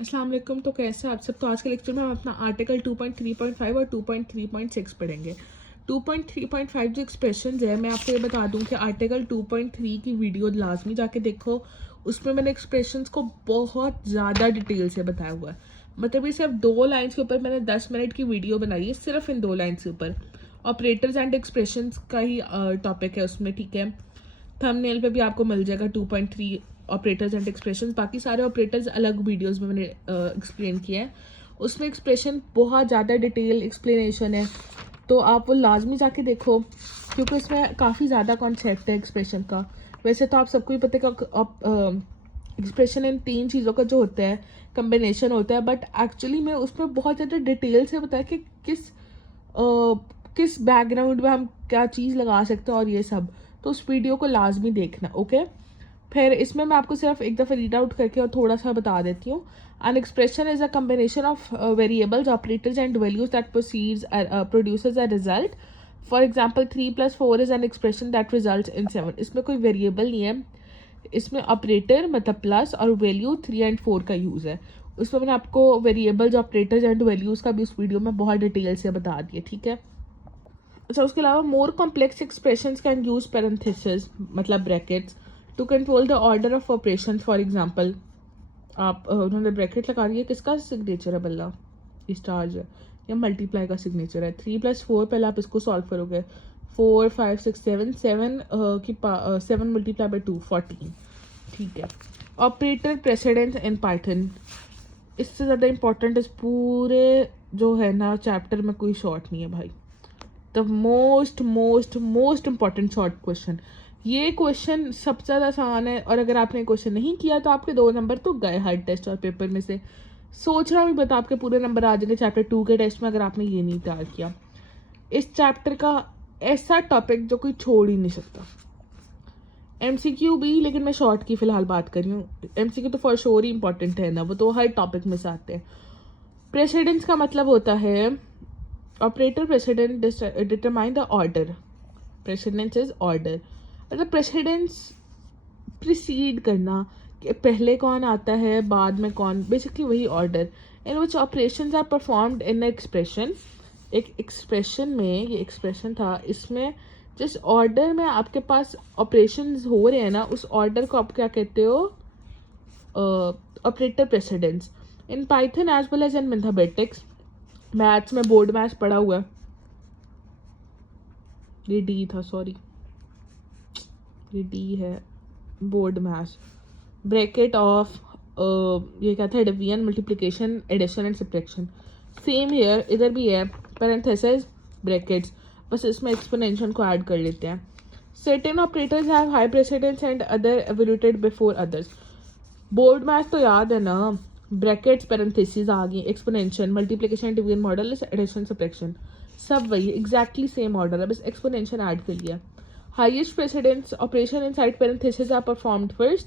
अस्सलाम वालेकुम। तो कैसे आप सब। तो आज के लेक्चर में हम अपना आर्टिकल 2.3.5 और 2.3.6 पढ़ेंगे। 2.3.5 जो एक्सप्रेशन है, मैं आपको ये बता दूं कि आर्टिकल 2.3 की वीडियो लाजमी जाके देखो। उसमें मैंने एक्सप्रेशंस को बहुत ज़्यादा डिटेल से बताया हुआ है। मतलब ये सिर्फ 2 लाइन्स के ऊपर मैंने 10 मिनट की वीडियो बनाई है, सिर्फ इन 2 लाइन्स के ऊपर। ऑपरेटर्स एंड एक्सप्रेशंस का ही टॉपिक है उसमें, ठीक है। थंबनेल पे भी आपको मिल जाएगा 2.3 ऑपरेटर्स एंड एक्सप्रेशंस। बाकी सारे ऑपरेटर्स अलग वीडियोस में मैंने एक्सप्लेन किया है। उसमें एक्सप्रेशन बहुत ज़्यादा डिटेल एक्सप्लेनेशन है, तो आप वो लाजमी जाके देखो, क्योंकि उसमें काफ़ी ज़्यादा कॉन्सेप्ट है एक्सप्रेशन का। वैसे तो आप सबको ही पता है कि एक्सप्रेशन इन 3 चीज़ों का जो होता है कम्बिनेशन होता है, बट एक्चुअली में उसमें बहुत ज़्यादा डिटेल से बताया कि किस बैकग्राउंड में हम क्या चीज़ लगा सकते हैं और ये सब। तो उस वीडियो को लाजमी देखना, ओके। फिर इसमें मैं आपको सिर्फ एक दफ़ा रीड आउट करके और थोड़ा सा बता देती हूँ। An expression is a combination of variables, operators and values that produces a result. For example 3+4 is an expression that result in 7। इसमें कोई वेरिएबल नहीं है, इसमें ऑपरेटर मतलब प्लस और वैल्यू 3 और 4 का यूज़ है। उसमें मैंने आपको वेरिएबल्स, ऑपरेटर्स एंड वैल्यूज़ का भी उस वीडियो में बहुत डिटेल से बता दिया, ठीक है। अच्छा, उसके अलावा more complex expressions can use parenthesis मतलब brackets to control the order of operation. For example आप उन्होंने ब्रैकेट लगा दिया, किसका सिग्नेचर है बल्ला, स्टार है या मल्टीप्लाई का सिग्नेचर है। 3+4, पहले आप इसको सॉल्व करोगे। 4 5 6 7 7 7 मल्टीप्लाई बाई 2 14, ठीक है। ऑपरेटर प्रेसिडेंस इन पाइथन, इससे ज़्यादा इंपॉर्टेंट इस पूरे जो है ना चैप्टर में कोई शॉर्ट नहीं है भाई। The most most most important short question. ये क्वेश्चन सबसे ज़्यादा आसान है, और अगर आपने क्वेश्चन नहीं किया तो आपके 2 नंबर तो गए हर टेस्ट और पेपर में से। सोचना भी बता, आपके पूरे नंबर आ जाएंगे चैप्टर 2 के टेस्ट में अगर आपने ये नहीं तैयार किया। इस चैप्टर का ऐसा टॉपिक जो कोई छोड़ ही नहीं सकता। एमसीक्यू भी, लेकिन मैं शॉर्ट की फिलहाल बात कर रही हूँ। एमसीक्यू तो फॉर श्योर ही इंपॉर्टेंट है ना, वो तो हर टॉपिक में से आते हैं। प्रेसिडेंस का मतलब होता है operator president determine the order. Precedence is order, मतलब प्रेसिडेंस प्रिसीड करना कि पहले कौन आता है बाद में कौन, बेसिकली वही order. In which operations are performed in expression. एक एक्सप्रेशन में, ये एक्सप्रेशन था, इसमें जिस ऑर्डर में आपके पास ऑपरेशंस हो रहे हैं ना, उस ऑर्डर को आप क्या कहते हो, operator precedence. In Python as well as in mathematics, maths में बोर्ड मैथ्स पढ़ा हुआ है, ये डी था सॉरी, ये डी है बोर्ड मैथ्स। ब्रैकेट ऑफ ये क्या था, division, multiplication, addition and subtraction. Same here, इधर भी है पैरेंथेसिस ब्रैकेट्स, बस इसमें एक्सपोनेंशियल को ऐड कर लेते हैं। Certain operators have high precedence and other evaluated before others. Board math तो याद है ना, ब्रैकेट्स पैरेंथेसिस आ गई, exponential, multiplication, division, modulo, addition, subtraction, सब वही एग्जैक्टली सेम ऑर्डर है, बस एक्सपोनेंशियल ऐड कर लिया। Highest precedence operation inside parenthesis are performed first.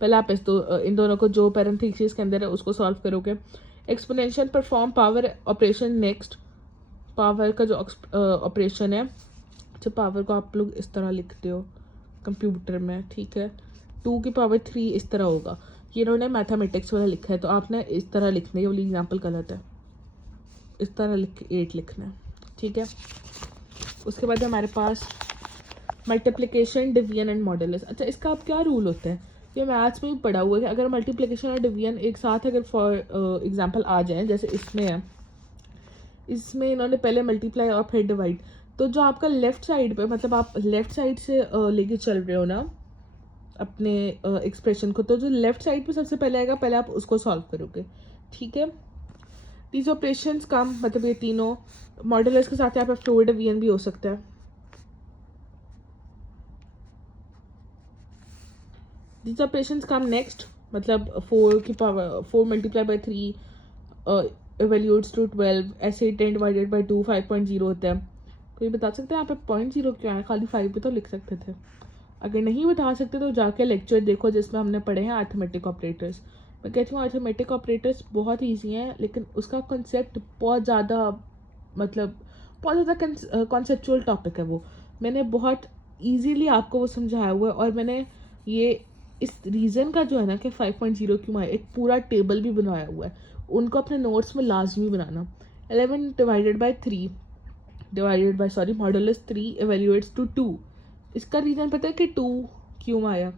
पहले आप इन दोनों को जो पैरेंथेसिस के अंदर है उसको सॉल्व करोगे। Exponential perform power operation next. Power का जो ऑपरेशन है, अच्छा पावर को आप लोग इस तरह लिखते हो कंप्यूटर में, ठीक है। 2 की पावर 3 इस तरह होगा, ये इन्होंने मैथमेटिक्स वाला लिखा है, तो आपने इस तरह लिखना है, ये वाली एग्जाम्पल गलत है, इस तरह लिख 8 लिखना है, ठीक है। उसके बाद हमारे पास मल्टीप्लिकेशन, डिवीजन एंड मॉडुलस। अच्छा, इसका अब क्या रूल होता है, ये मैथ्स में भी पढ़ा हुआ है कि अगर मल्टीप्लिकेशन और डिवीजन एक साथ अगर फॉर एग्जांपल आ जाए, जैसे इसमें है, इसमें इन्होंने पहले मल्टीप्लाई और फिर डिवाइड, तो जो आपका लेफ्ट साइड पे, मतलब आप लेफ्ट साइड से लेके चल रहे हो ना अपने एक्सप्रेशन को, तो जो लेफ्ट साइड पे सबसे पहले आएगा, पहले आप उसको सॉल्व करोगे, ठीक है। दीज ऑपरेशंस कम, मतलब ये तीनों मॉडुलस के साथ यहाँ पे फ्लूइड डिवीजन भी हो सकता है। These operations come next, मतलब 4 की power 4 multiply by 3 evaluates to 12, ऐसे 10 डिवाइडेड बाई 2 5.0 होता है। कोई बता सकते हैं यहाँ पे 0.0 क्यों है, खाली 5 भी तो लिख सकते थे। अगर नहीं बता सकते तो जाके लेक्चर देखो जिसमें हमने पढ़े हैं अर्थमेटिक ऑपरेटर्स। मैं कहती हूँ अर्थमेटिक ऑपरेटर्स बहुत ईजी हैं, लेकिन उसका कॉन्सेप्ट बहुत ज़्यादा, मतलब बहुत ज़्यादा कॉन्सेप्चुअल टॉपिक है वो। मैंने बहुत ईजीली आपको वो समझाया हुआ है, और मैंने ये इस रीज़न का जो है ना कि 5.0 क्यों आया, एक पूरा टेबल भी बनाया हुआ है, उनको अपने नोट्स में लाजमी बनाना। 11 divided by 3 divided by sorry modulus 3 evaluates to 2। इसका रीज़न पता है कि 2 क्यों आया,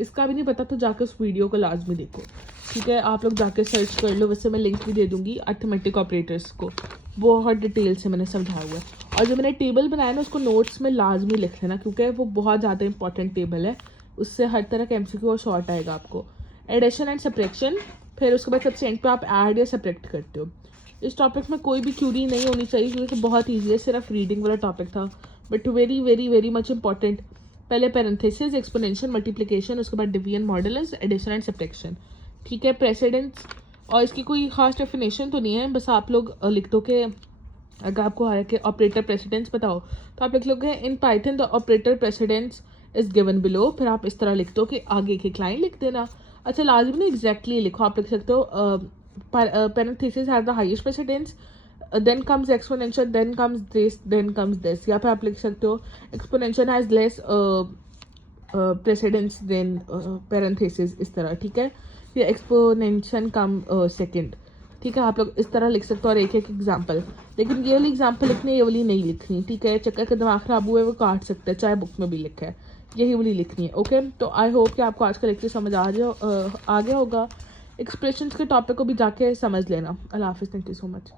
इसका भी नहीं पता तो जाकर उस वीडियो को लाजमी देखो, ठीक है। आप लोग जाके सर्च कर लो, वैसे मैं लिंक भी दे दूँगी अर्थमेटिक ऑपरेटर्स को, बहुत डिटेल से मैंने समझाया हुआ है। और जो मैंने टेबल बनाया ना उसको नोट्स में लाजमी लिख लेना, क्योंकि वो बहुत ज़्यादा इंपॉर्टेंट टेबल है, उससे हर तरह का एमसीक्यू और शॉर्ट आएगा आपको। एडिशन एंड सब्ट्रैक्शन, फिर उसके बाद सबसे एंड पे आप ऐड या सब्ट्रैक्ट करते हो। इस टॉपिक में कोई भी क्यूरी नहीं होनी चाहिए क्योंकि बहुत ईजी है, सिर्फ रीडिंग वाला टॉपिक था, but very very very much important. पहले पैरेंथेसिस, एक्सपोनेंशियल, मल्टीप्लिकेशन, उसके बाद division, modulus, addition and subtraction, ठीक है। प्रेसिडेंस, और इसकी कोई खास डेफिनेशन तो नहीं है, बस आप लोग लिख दो कि अगर आपको आया कि ऑपरेटर प्रेसिडेंस बताओ तो आप लिख लोगे in Python the operator precedence is given below, फिर आप इस तरह लिख दो कि आगे के लाइन लिख देना। अच्छा लाजमी नहीं एग्जैक्टली लिखो, आप लिख सकते हो parenthesis has the highest precedence, then comes exponential, then comes this, या फिर आप लिख सकते हो exponential has less precedence than parenthesis, इस तरह, ठीक है। फिर एक्सपोनेंशियल कम सेकंड, ठीक है। आप लोग इस तरह लिख सकते हो और एक एक एग्जाम्पल, लेकिन ये वाली एग्जाम्पल लिखनी है, ये वाली नहीं लिखनी, ठीक है। चक्कर का दिमाग खराब हुआ है वो काट सकते हैं, चाहे बुक में भी लिखा है, यही वाली लिखनी है, ओके। तो आई होप कि आपको आज का लेक्चर समझ आ गया होगा। एक्सप्रेशंस के टॉपिक को भी जाके समझ लेना। अल्लाह हाफिज़, थैंक यू सो मच।